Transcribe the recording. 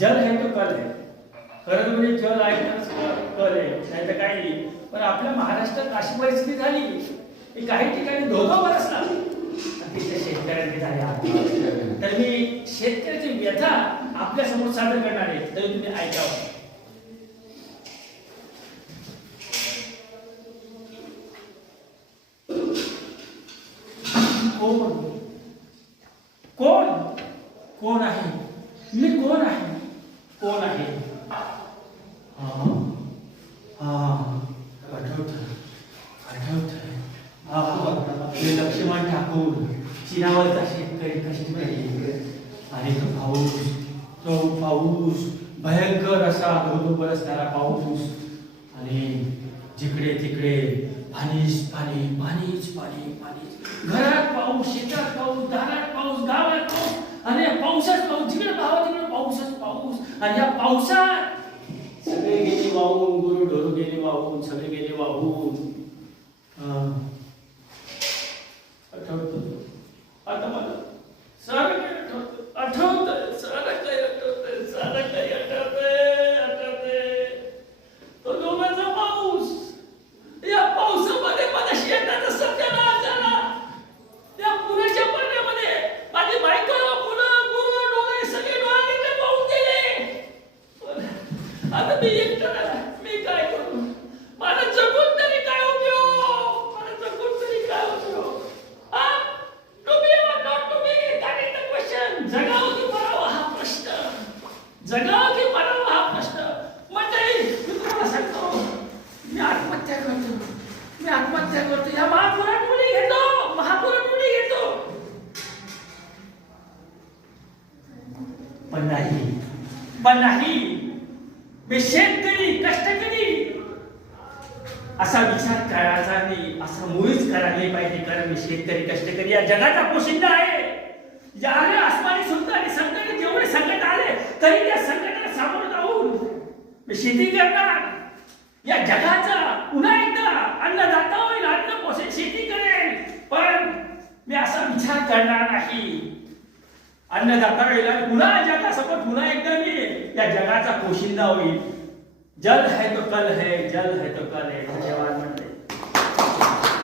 जल है तो कल है. खरं म्हणजे जल आहे तरच कल आहे, नाही तर काही नाही. पण आपल्या महाराष्ट्रात अशी परिस्थिती झाली की काही ठिकाणी धोधो बरसला आणि तिथे शेतकऱ्यांनी झाले आत्महत्या. तर मी शेतकऱ्याची व्यथा आपल्या समोर सादर करणार आहे, तरी तुम्ही ऐकावं. कोण कोण कोण आहे? मी कोण आहे? कोण आहे? आठवत लक्ष्मण ठाकूर, चिनावरचा शेतकरी कष्टकरी. आणि तो पाऊस भयंकर असा धोधो बरसणारा पाऊस. आणि जिकडे तिकडे पाणीच पाणी, पाणीच पाणी, पाणी. घरात पाऊस, शेतात पाऊस, दारात पाऊस, गावात पाऊस. आणि पाऊसच पाऊस, जिकडे पाहावं तिकडे पाऊसच पाऊस. आणि या पावसात सगळे गेले वाहून, गुरु ढोरू गेले वाहून, सगळे गेले वाहून. आता मला सारं काही आठवतंय, सारं काही आठवतंय. तो लोकांचा पाऊस, या पावसामध्ये मला शेताचा सत्यानाश झाला. त्या पुराच्या पाण्यामध्ये माझी बायको, मुलं, गुरु, डोळे सगळे डोळे वाहून गेले. आता मी एकटा, मी काय करू? मला जगून तरी काय उपयोग? मला जगून तरी काय उपयोग? To be or not to be, that is the question. जगावं की मरावं हा प्रश्न. जगावं की मरावं हा प्रश्न. मंडळी, मी तुम्हाला सांगतो, मी आत्महत्या करतो. या महापुरात मुली घेतो. पण नाही, मी शेतकरी, कष्टकरी असा विचार करायचा नाही, असं मुळीच करायला पाहिजे. कारण मी शेतकरी, कष्टकरी या जगाचा पोशिंदा आहे. ज्याने आसमानी सुद्धा आणि संकट, जेवढे संकट आले तरी त्या संकटाला सामोरं जाऊन मी शेती करणार. या जगाचा पुन्हा एकदा अन्नदाता होईल, अन्न पोषण शेती करेल. पण मी असा विचार करणार नाही. अन्नदाता होईल आणि पुन्हा जगासमोर पुन्हा एकदा मी या जगाचा पोशिंदा होईल. जल है तो कल है, जल है तो कल है. धन्यवाद.